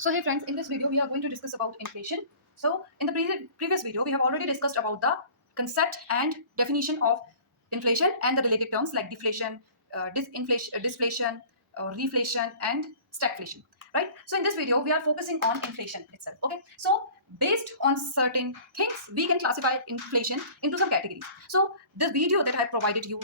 So hey friends, in this video we are going to discuss about inflation. So in the previous video we have already discussed about the concept and definition of inflation and the related terms like deflation, disflation, reflation and stagflation, right? So in this video we are focusing on inflation itself. Okay, so based on certain things we can classify inflation into some categories. So the video that I provided you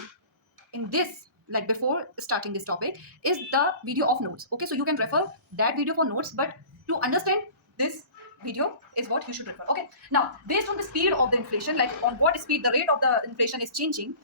in this, like before starting this topic, is the video of notes. Okay, so you can refer that video for notes, but to understand this video is what you should refer. Okay, now based on the speed of the inflation, like on what speed the rate of the inflation is changing,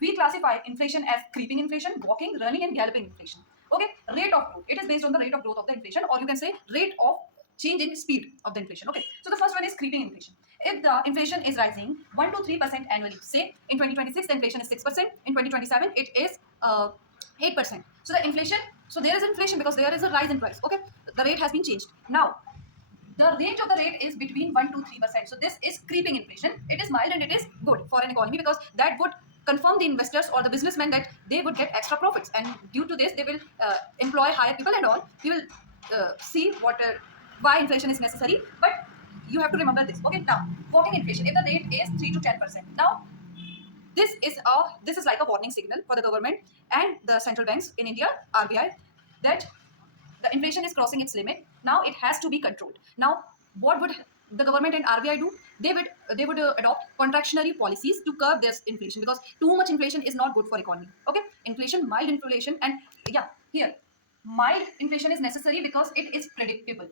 we classify inflation as creeping inflation, walking, running and galloping inflation. Okay, rate of growth, it is based on the rate of growth of the inflation, or you can say rate of change in speed of the inflation. Okay, so the first one is creeping inflation. If the inflation is rising 1 to 3% annually, say in 2026 the inflation is 6%, in 2027 it is 8%. So the inflation, so there is inflation because there is a rise in price. Okay, the rate has been changed. Now the range of the rate is between 1 to 3%. So this is creeping inflation. It is mild and it is good for an economy because that would confirm the investors or the businessmen that they would get extra profits, and due to this they will employ higher people and all. We will see why inflation is necessary, but you have to remember this. Okay, now walking inflation, if the rate is 3 to 10%. Now this is like a warning signal for the government and the central banks in India, RBI, that the inflation is crossing its limit. Now it has to be controlled. Now what would the government and RBI do? They would adopt contractionary policies to curb this inflation, because too much inflation is not good for economy. Okay, inflation, mild inflation, and yeah, here mild inflation is necessary because it is predictable.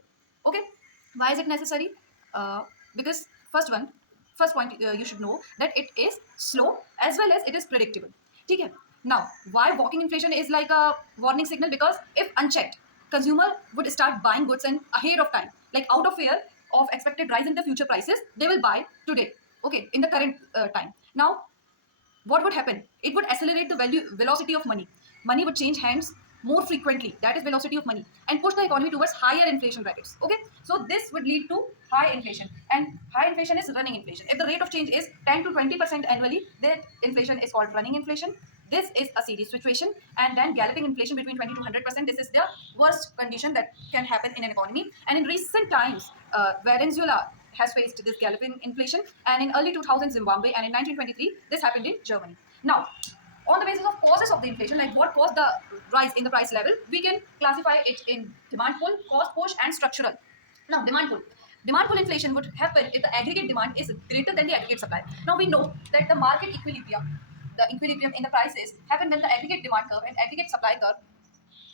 Okay, why is it necessary? Because first point, you should know that it is slow as well as it is predictable. Okay, now why walking inflation is like a warning signal? Because if unchecked, consumer would start buying goods and ahead of time, like out of fear of expected rise in the future prices, they will buy today. Okay, in the current time. Now what would happen? It would accelerate the velocity of money. Money would change hands more frequently, that is velocity of money, and push the economy towards higher inflation brackets. Okay, so this would lead to high inflation, and high inflation is running inflation. If the rate of change is 10 to 20% annually, that inflation is called running inflation. This is a serious situation. And then galloping inflation between 20 to 100%, this is the worst condition that can happen in an economy. And in recent times, Venezuela has faced this galloping inflation, and in early 2000 Zimbabwe, and in 1923 this happened in Germany. Now on the basis of causes of the inflation, like what caused the rise in the price level, we can classify it in demand pull, cost push and structural. Now demand pull inflation would happen if the aggregate demand is greater than the aggregate supply. Now we know that the market equilibrium, the equilibrium in the prices happen when the aggregate demand curve and aggregate supply curve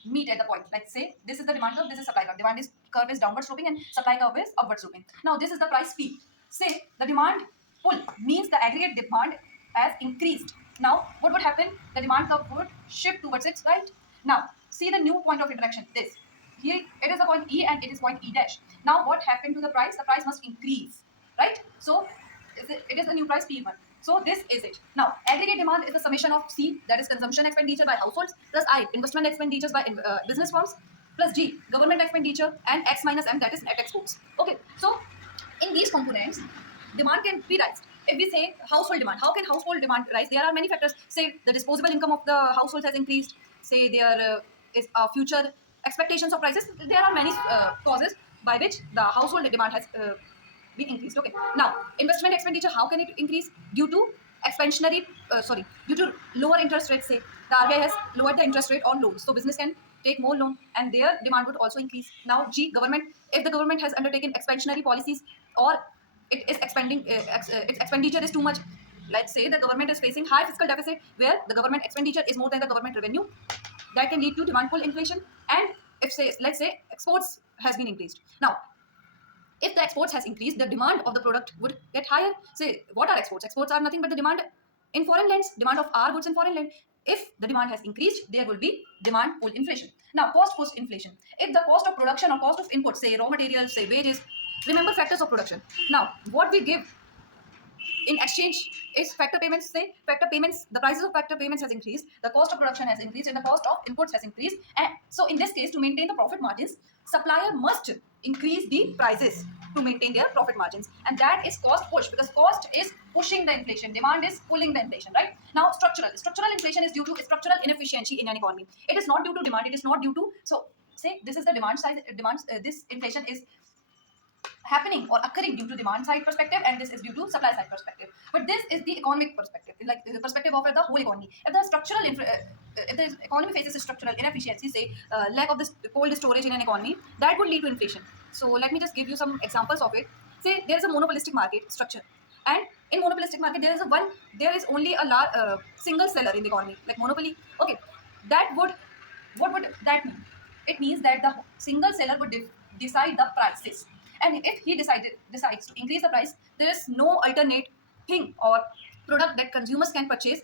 meet at the point. Like say this is the demand curve, this is supply curve. Demand is curve is downward sloping and supply curve is upward sloping. Now this is the price peak. Say the demand pull means the aggregate demand has increased. Now what would happen? The demand curve would shift towards its right. Now see the new point of interaction. This here it is the point E and it is point E dash. Now what happened to the price? The price must increase, right? So it is the new price P1. So this is it. Now aggregate demand is the summation of C, that is consumption expenditure by households, plus I, investment expenditures by business firms, plus G, government expenditure, and X minus M, that is net exports. Okay, so in these components demand can be raised. If we say household demand, how can household demand rise? There are many factors. Say the disposable income of the households has increased. Say there is future expectations of prices. There are many causes by which the household demand has been increased. Okay, now investment expenditure, how can it increase? Due to due to lower interest rates. Say the RBI has lowered the interest rate on loans, so business can take more loan and their demand would also increase. Now G, government, if the government has undertaken expansionary policies, or it is expanding its expenditure is too much. Let's say the government is facing high fiscal deficit where the government expenditure is more than the government revenue, that can lead to demand pull inflation. And if say let's say exports has been increased. Now if the exports has increased, the demand of the product would get higher. Say what are exports? Exports are nothing but the demand in foreign lands, demand of our goods in foreign land. If the demand has increased, there will be demand pull inflation. Now cost push inflation, if the cost of production or cost of input, say raw materials, say wages, remember factors of production. Now what we give in exchange is factor payments. Say factor payments, the prices of factor payments has increased, the cost of production has increased, and the cost of inputs has increased. And so in this case, to maintain the profit margins, supplier must increase the prices to maintain their profit margins, and that is cost push, because cost is pushing the inflation, demand is pulling the inflation, right? Now structural inflation is due to structural inefficiency in an economy. It is not due to demand, it is not due to, so say this is the demand side. This inflation is happening or occurring due to demand side perspective, and this is due to supply side perspective. But this is the economic perspective, like the perspective of the whole economy. If the if the economy faces structural inefficiency, say lack of this cold storage in an economy, that would lead to inflation. So let me just give you some examples of it. Say there is a monopolistic market structure, and in monopolistic market there is only a single seller in the economy, like monopoly. Okay, that would what would that mean? It means that the single seller would decide the prices, and if he decides to increase the price, there is no alternate thing or product that consumers can purchase,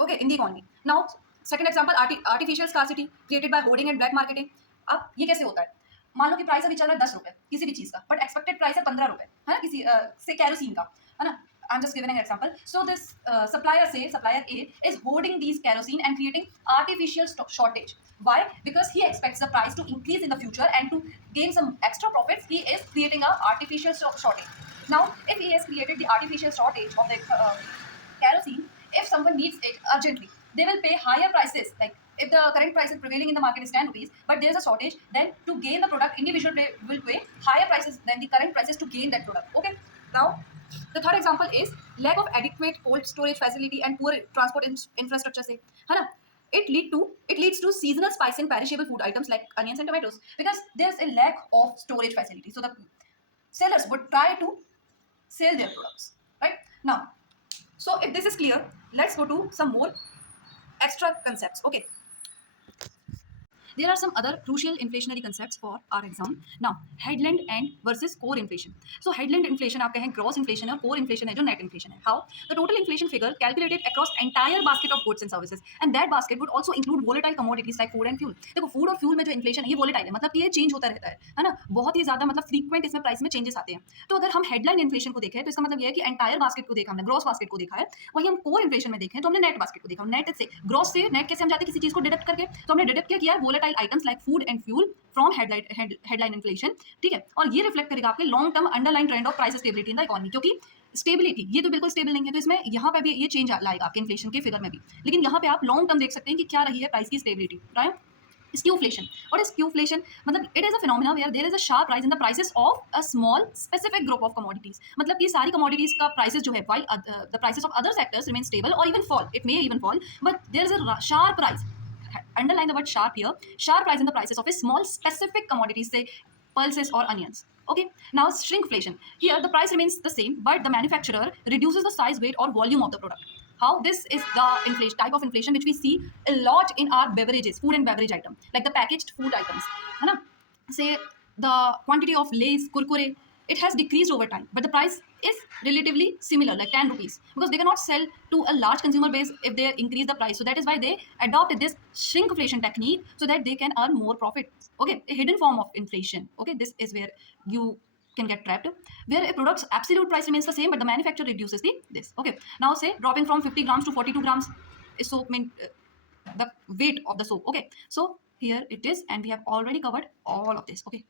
okay, in the economy. Now second example, artificial scarcity created by hoarding and black marketing. अब ये कैसे होता है? मान लो कि price अभी चल रहा है 10 रुपए किसी भी चीज का, बट एक्सपेक्टेड प्राइस है 15 रुपए, है ना, किसी से कैरोसिन का, है ना. I'm just giving an example. So this supplier A is hoarding these kerosene and creating artificial shortage. Why? Because he expects the price to increase in the future, and to gain some extra profits, he is creating an artificial shortage. Now, if he has created the artificial shortage of the kerosene, if someone needs it urgently, they will pay higher prices. Like if the current price is prevailing in the market is 10 rupees, but there is a shortage, then to gain the product, individual will pay higher prices than the current prices to gain that product. Okay. Now, the third example is lack of adequate cold storage facility and poor transport infrastructure. Say, है ना? It leads to seasonal spice and perishable food items like onions and tomatoes, because there's a lack of storage facility. So the sellers would try to sell their products, right? Now, so if this is clear, let's go to some more extra concepts. Okay. There are some other crucial inflationary concepts for our exam. Now, headline and versus core inflation. So, headline inflation आपका है gross inflation और core inflation है जो net inflation है. How? The total inflation figure calculated across entire basket of goods and services, and that basket would also include volatile commodities like food and fuel. देखो food और fuel में जो inflation है ये volatile है, मतलब कि ये change होता रहता है ना, बहुत ही ज़्यादा मतलब frequent इसमें price में changes आते हैं. तो अगर हम headline inflation को देखें तो इसका मतलब ये है कि entire basket को देखा हमने, gross basket को देखा है. वहीं हम core inflation में देखें तो हमने net basket को देखा. net से gross से net कैसे हम जाते हैं किसी चीज़ को deduct करके, तो हमने deduct किया volatile items like food and fuel from headline inflation. ठीक है, और ये रिफ्लेक्ट करेगा आपके long term underline trend of price stability in the economy, क्योंकि स्टेबिलिटी ये तो बिल्कुल स्टेबल नहीं है, तो इसमें यहाँ पे भी ये चेंज लाएगा आपके इन्फ्लेशन के फिगर में भी. लेकिन यहाँ पे आप लॉन्ग टर्म देख सकते हैं कि क्या रही है प्राइस की stability, right. Skewflation. What is skewflation? मतलब it is a phenomena where there is a sharp rise in the prices of a small specific group of commodities. मतलब कि सारी commodities का prices जो है, while the prices of other sectors remain stable or even fall. It may even fall, but there is a sharp rise. Underline the word sharp here. Sharp rise in the prices of a small specific commodities, say pulses or onions. Okay. Now shrinkflation. Here the price remains the same, but the manufacturer reduces the size, weight, or volume of the product. How? This is the inflation type of inflation which we see a lot in our beverages, food and beverage item, like the packaged food items. है ना? Say the quantity of Lay's, Kurkure, it has decreased over time, but the price is relatively similar, like 10 rupees, because they cannot sell to a large consumer base if they increase the price. So that is why they adopted this shrinkflation technique, so that they can earn more profit. Okay, a hidden form of inflation. Okay, this is where you can get trapped, where a product's absolute price remains the same, but the manufacturer reduces this. Okay, now say dropping from 50 grams to 42 grams is soap mean the weight of the soap. Okay, so here it is, and we have already covered all of this. Okay.